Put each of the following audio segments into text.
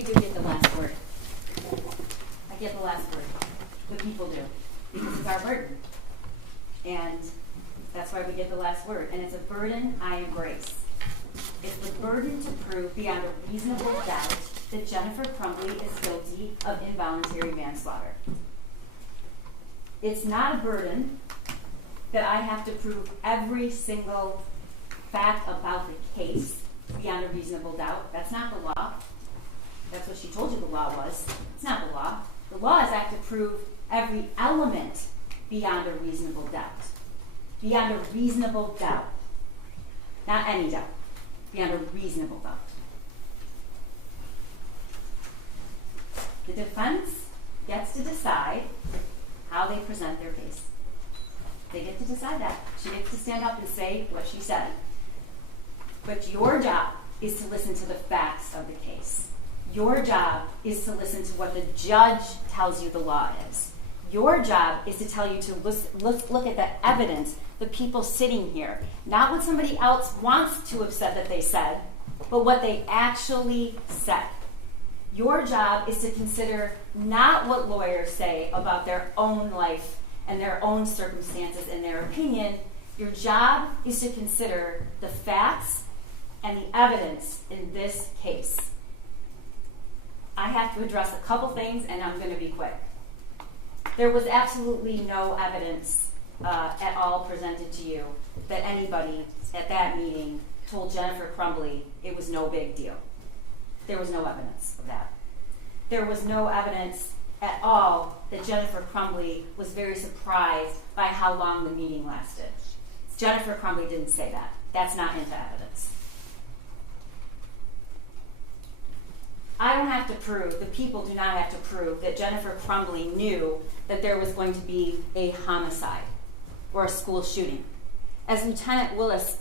we do get the last word. I get the last word. The people do. Because it's our burden. And that's why we get the last word. And it's a burden I embrace. It's the burden to prove beyond a reasonable doubt that Jennifer Crumbley is guilty of involuntary manslaughter. It's not a burden that I have to prove every single fact about the case beyond a reasonable doubt. That's not the law. That's what she told you the law was. It's not the law. The law is I have to prove every element beyond a reasonable doubt. Beyond a reasonable doubt. Not any doubt. Beyond a reasonable doubt. The defense gets to decide how they present their case. They get to decide that. She gets to stand up and say what she said. But your job is to listen to the facts of the case. Your job is to listen to what the judge tells you the law is. Your job is to tell you to look at the evidence, the people sitting here. Not what somebody else wants to have said that they said, but what they actually said. Your job is to consider not what lawyers say about their own life and their own circumstances and their opinion. Your job is to consider the facts and the evidence in this case. I have to address a couple things, and I'm going to be quick. There was absolutely no evidence at all presented to you that anybody at that meeting told Jennifer Crumbley it was no big deal. There was no evidence of that. There was no evidence at all that Jennifer Crumbley was very surprised by how long the meeting lasted. Jennifer Crumbley didn't say that. That's not into evidence. I don't have to prove, the people do not have to prove that Jennifer Crumbley knew that there was going to be a homicide or a school shooting. As Lieutenant Willis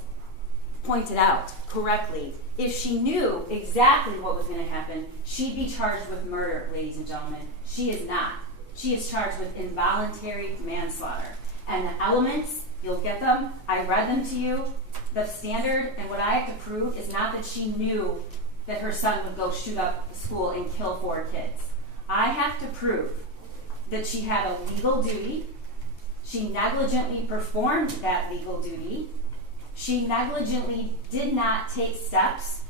pointed out correctly, if she knew exactly what was going to happen, she'd be charged with murder, ladies and gentlemen. She is not. She is charged with involuntary manslaughter. And the elements, you'll get them. I read them to you. The standard and what I have to prove is not that she knew that her son would go shoot up the school and kill 4 kids. I have to prove that she had a legal duty. She negligently performed that legal duty. She negligently did not take steps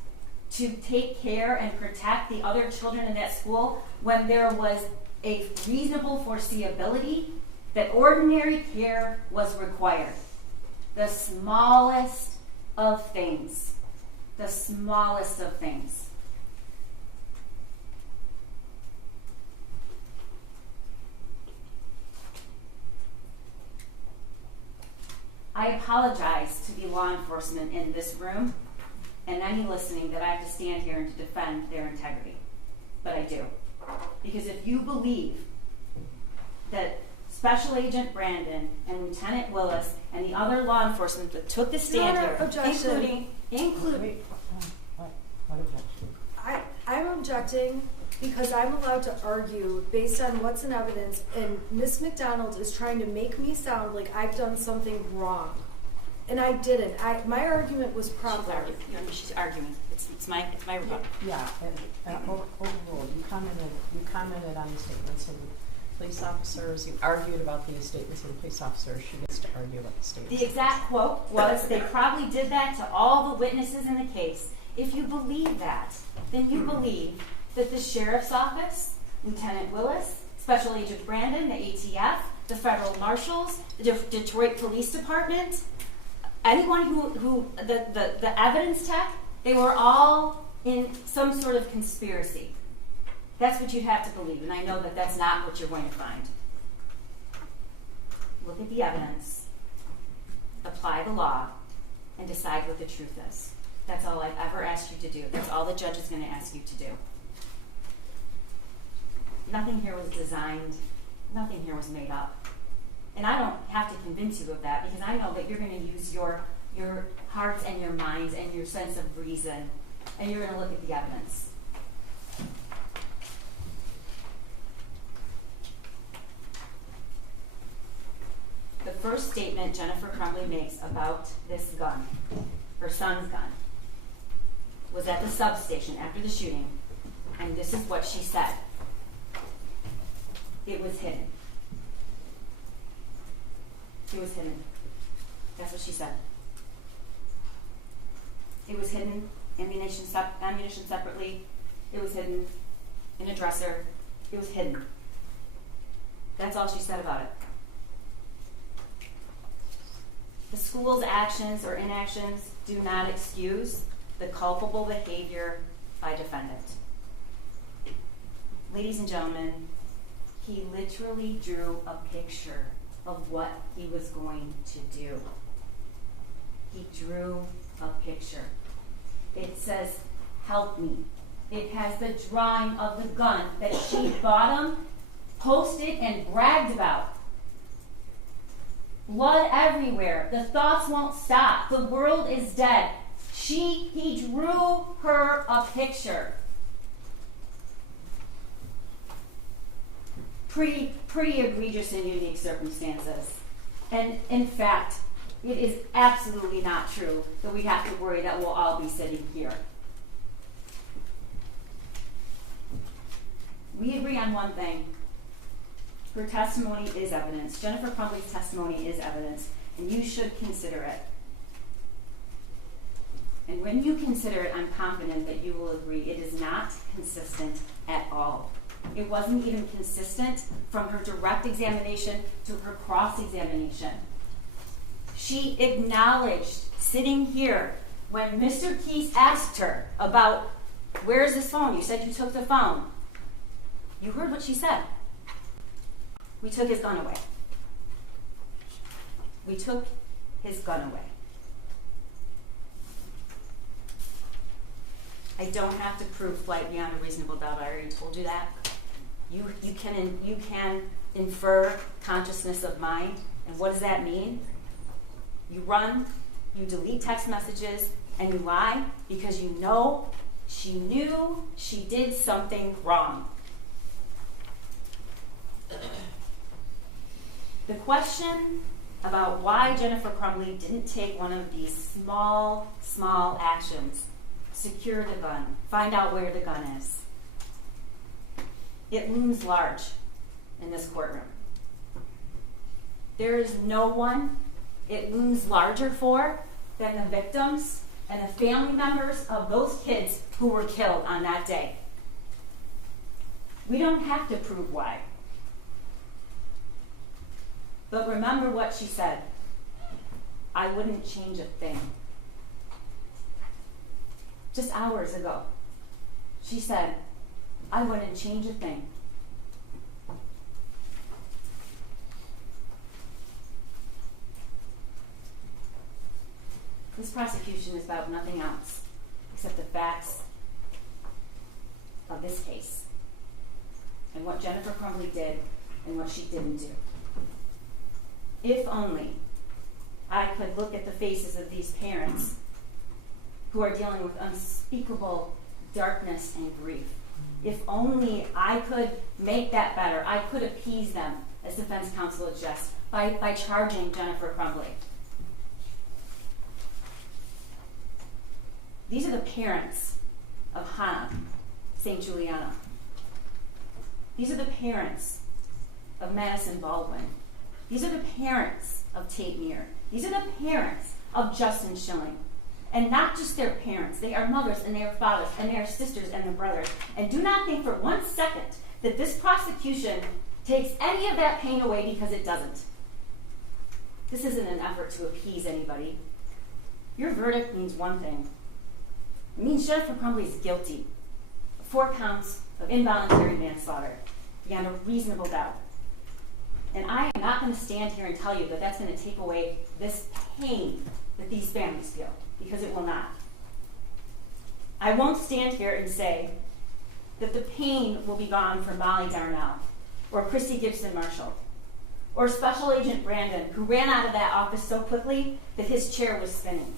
to take care and protect the other children in that school when there was a reasonable foreseeability that ordinary care was required. The smallest of things. The smallest of things. I apologize to the law enforcement in this room and any listening that I have to stand here and to defend their integrity. But I do. Because if you believe that Special Agent Brandon and Lieutenant Willis and the other law enforcement that took the stand here, including What objection? I'm objecting because I'm allowed to argue based on what's in evidence, and Miss McDonald is trying to make me sound like I've done something wrong. And I didn't. My argument was proper. She's arguing. It's my rebuttal. Yeah, and overall, you commented on the statements of the police officers. You argued about the statements of the police officers. She gets to argue about the statements. The exact quote was, they probably did that to all the witnesses in the case. If you believe that, then you believe that the Sheriff's Office, Lieutenant Willis, Special Agent Brandon, the ATF, the Federal Marshals, the Detroit Police Department, anyone who the evidence tech, they were all in some sort of conspiracy. That's what you'd have to believe, and I know that that's not what you're going to find. Look at the evidence, apply the law, and decide what the truth is. That's all I've ever asked you to do. That's all the judge is going to ask you to do. Nothing here was designed. Nothing here was made up. And I don't have to convince you of that, because I know that you're going to use your hearts and your minds and your sense of reason, and you're going to look at the evidence. The first statement Jennifer Crumbley makes about this gun, her son's gun, was at the substation after the shooting, And this is what she said. It was hidden. It was hidden. That's what she said. It was hidden, ammunition separately. It was hidden in a dresser. It was hidden. That's all she said about it. The school's actions or inactions do not excuse the culpable behavior by defendant. Ladies and gentlemen, he literally drew a picture of what he was going to do. He drew a picture. It says, "Help me." It has the drawing of the gun that she bought him, posted, and bragged about. Blood everywhere. The thoughts won't stop. The world is dead. He drew her a picture. Pretty egregious and unique circumstances. And in fact, it is absolutely not true that we have to worry that we'll all be sitting here. We agree on one thing. Her testimony is evidence. Jennifer Crumbley's testimony is evidence, and you should consider it. And when you consider it, I'm confident that you will agree it is not consistent at all. It wasn't even consistent from her direct examination to her cross-examination. She acknowledged, sitting here, when Mr. Keys asked her about, "Where's this phone? You said you took the phone." You heard what she said. "We took his gun away. We took his gun away." I don't have to prove flight beyond a reasonable doubt. I already told you that. You can infer consciousness of mind. And what does that mean? You run, you delete text messages, and you lie because you know she knew she did something wrong. The question about why Jennifer Crumbley didn't take one of these small actions, secure the gun, find out where the gun is, it looms large in this courtroom. There is no one it looms larger for than the victims and the family members of those kids who were killed on that day. We don't have to prove why. But remember what she said. "I wouldn't change a thing." Just hours ago, she said, "I wouldn't change a thing." This prosecution is about nothing else except the facts of this case and what Jennifer Crumbley did and what she didn't do. If only I could look at the faces of these parents who are dealing with unspeakable darkness and grief. If only I could make that better. I could appease them, as defense counsel suggests, by charging Jennifer Crumbley. These are the parents of Hannah St. Juliana. These are the parents of Madison Baldwin. These are the parents of Tate Meir. These are the parents of Justin Schilling. And not just their parents. They are mothers and they are fathers and they are sisters and their brothers. And do not think for 1 second that this prosecution takes any of that pain away, because it doesn't. This isn't an effort to appease anybody. Your verdict means one thing. It means Jennifer Crumbley is guilty of 4 counts of involuntary manslaughter beyond a reasonable doubt. And I am not going to stand here and tell you that that's going to take away this pain that these families feel, because it will not. I won't stand here and say that the pain will be gone from Molly Darnell, or Christy Gibson Marshall, or Special Agent Brandon, who ran out of that office so quickly that his chair was spinning,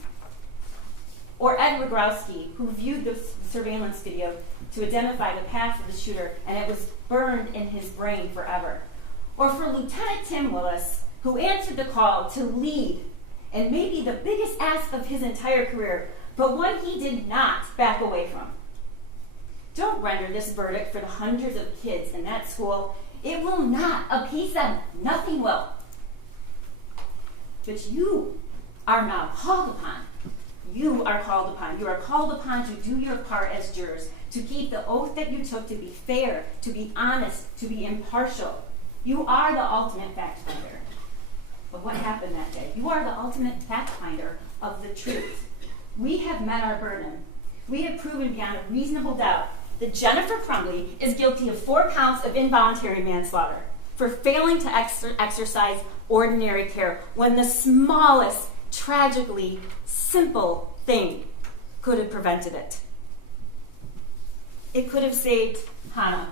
or Ed Rogrowski, who viewed the surveillance video to identify the path of the shooter, and it was burned in his brain forever. Or for Lieutenant Tim Willis, who answered the call to lead, and maybe the biggest ask of his entire career, but one he did not back away from. don't render this verdict for the hundreds of kids in that school. It will not appease them. Nothing will. But you are now called upon. You are called upon. You are called upon to do your part as jurors, to keep the oath that you took to be fair, to be honest, to be impartial. You are the ultimate fact finder. But what happened that day? You are the ultimate fact finder of the truth. We have met our burden. We have proven beyond a reasonable doubt that Jennifer Crumbley is guilty of 4 counts of involuntary manslaughter for failing to exercise ordinary care when the smallest, tragically simple thing could have prevented it. It could have saved Hannah.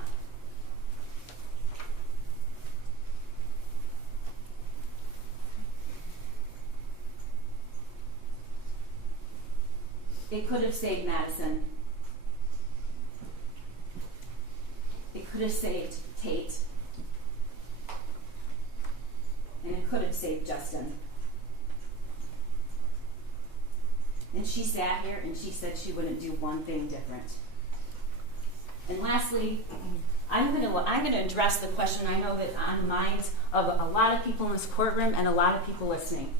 It could have saved Madison. It could have saved Tate. And it could have saved Justin. And she sat here and she said she wouldn't do one thing different. And lastly, I'm going to address the question I know that on the minds of a lot of people in this courtroom and a lot of people listening.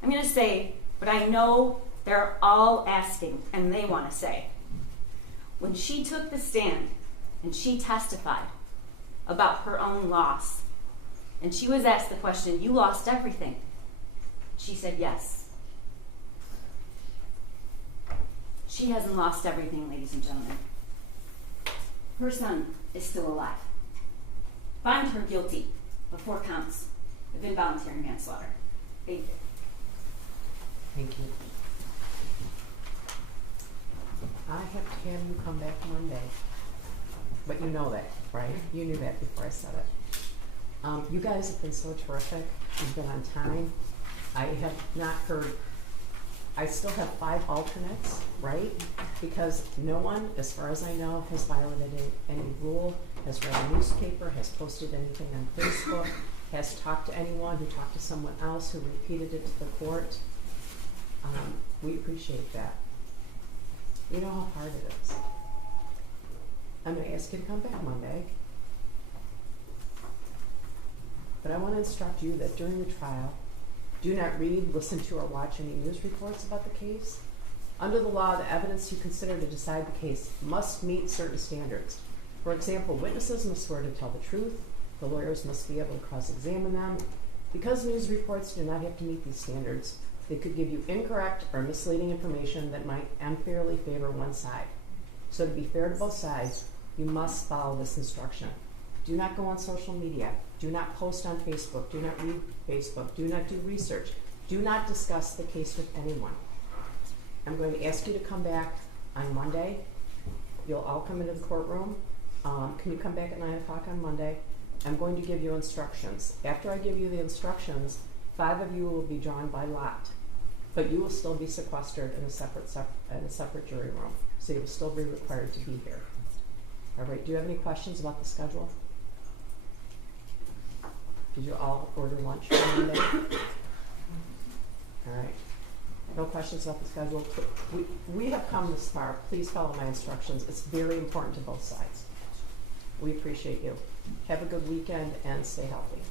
I'm going to say what I know they're all asking and they want to say. When she took the stand and she testified about her own loss, and she was asked the question, "You lost everything?" She said yes. She hasn't lost everything, ladies and gentlemen. Her son is still alive. Find her guilty of 4 counts of involuntary manslaughter. Thank you. Thank you. I have to have you come back Monday. But you know that, right? You knew that before I said it. You guys have been so terrific. You've been on time. I have not heard, I still have 5 alternates, right? Because no one, as far as I know, has violated any rule, has read a newspaper, has posted anything on Facebook, has talked to anyone who talked to someone else who repeated it to the court. We appreciate that. You know how hard it is. I'm going to ask you to come back Monday. But I want to instruct you that during the trial, do not read, listen to, or watch any news reports about the case. Under the law, the evidence you consider to decide the case must meet certain standards. For example, witnesses must swear to tell the truth. The lawyers must be able to cross-examine them. Because news reports do not have to meet these standards, they could give you incorrect or misleading information that might unfairly favor one side. So to be fair to both sides, you must follow this instruction. Do not go on social media. Do not post on Facebook. Do not read Facebook. Do not do research. Do not discuss the case with anyone. I'm going to ask you to come back on Monday. You'll all come into the courtroom. Can you come back at 9 o'clock on Monday? I'm going to give you instructions. After I give you the instructions, 5 of you will be drawn by lot. But you will still be sequestered in a separate jury room. So you will still be required to be here. All right, do you have any questions about the schedule? Did you all order lunch for Monday? All right. No questions about the schedule. We have come this far. Please follow my instructions. It's very important to both sides. We appreciate you. Have a good weekend and stay healthy.